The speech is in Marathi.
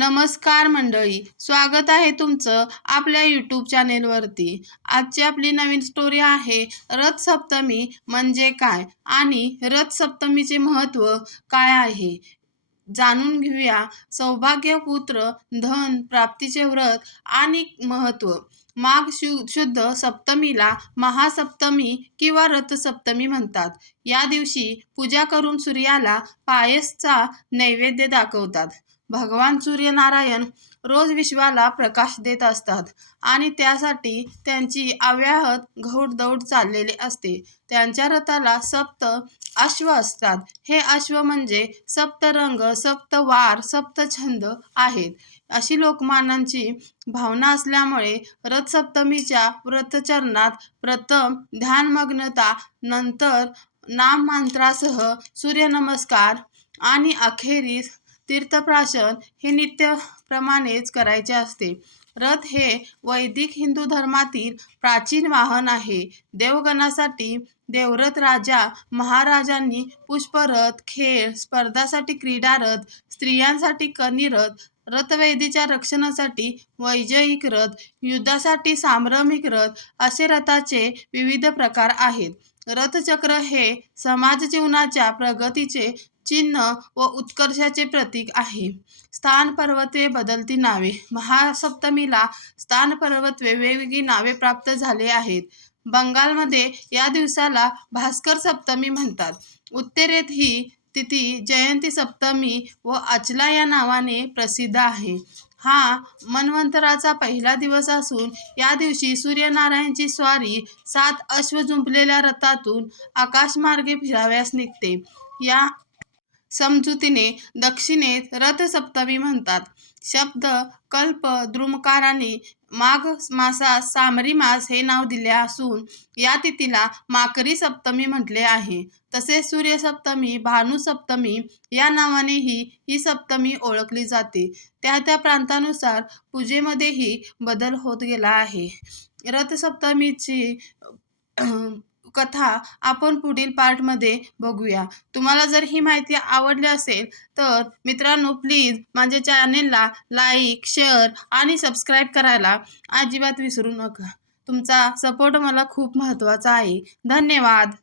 नमस्कार मंडळी, स्वागत आहे तुमचं आपल्या यूट्यूब चॅनेलवरती। आजची आपली नवीन स्टोरी आहे रथ सप्तमी म्हणजे काय आणि रथ सप्तमीचे महत्त्व काय आहे, जाणून घेऊया। सौभाग्य, पुत्र, धन प्राप्तीचे व्रत आणि महत्त्व। माघ शुद्ध सप्तमीला महासप्तमी किंवा रथसप्तमी म्हणतात। या दिवशी पूजा करून सूर्याला पायसचा नैवेद्य दाखवतात। भगवान सूर्यनारायण रोज विश्वाला प्रकाश देत असतात आणि त्यासाठी त्यांची अव्याहत घोडदौड चाललेली असते। त्यांच्या रथाला सप्त अश्व असतात। हे अश्व म्हणजे सप्तरंग, सप्तवार, सप्तछंद आहेत अशी लोकमानांची भावना असल्यामुळे रथसप्तमीच्या व्रतचरणात प्रथम ध्यानमग्नता, नंतर नाममंत्रासह सूर्यनमस्कार आणि अखेरीस तीर्थप्राशन हे नित्यप्रमाणेच करायचे असते। रथ हे वैदिक हिंदू धर्मातील प्राचीन वाहन आहे। देवगणासाठी देवरथ, राजा महाराजांनी पुष्परथ, खेळ स्पर्धासाठी क्रीडारथ, स्त्रियांसाठी कनीरथ, रथवेदीच्या रक्षणासाठी वैजयिक रथ, युद्धासाठी साम्रामिक रथ असे रथाचे विविध प्रकार आहेत। रथचक्र हे समाज जीवनाच्या प्रगतीचे चिन्ह व उत्कर्षाचे प्रतीक आहे। स्थानपर्वते बदलती नावे। महासप्तमीला स्थानपर्वते वेगवेगळी नावे प्राप्त झाली आहेत। बंगालमध्ये या दिवसाला भास्कर सप्तमी म्हणतात। उत्तरेत ही तिथी जयंती सप्तमी व अचला या नावाने प्रसिद्ध आहे। हा मन्वंतराचा पहिला दिवस असून या दिवशी सूर्यनारायणाची स्वारी 7 अश्व जुंपलेल्या रथातून आकाशमार्गे फिरावयास निघते। या समजुतीने दक्षिणेत रथसप्तमी म्हणतात। शब्द कल्प द्रुमकारांनी माघ मासास सामरी मास हे नाव दिले असून या तिथीला माकरी सप्तमी म्हटले आहे। तसेच सूर्यसप्तमी, भानुसप्तमी या नावानेही ही सप्तमी ओळखली जाते। त्या त्या प्रांतानुसार पूजेमध्येही बदल होत गेला आहे। रथसप्तमीची कथा आपण पुढील पार्टमध्ये बघूया। तुम्हाला जर ही माहिती आवडली असेल तर मित्रांनो, प्लीज माझ्या चॅनेलला लाईक, शेअर आणि सबस्क्राईब करायला अजिबात विसरू नका। तुमचा सपोर्ट मला खूप महत्त्वाचा आहे। धन्यवाद।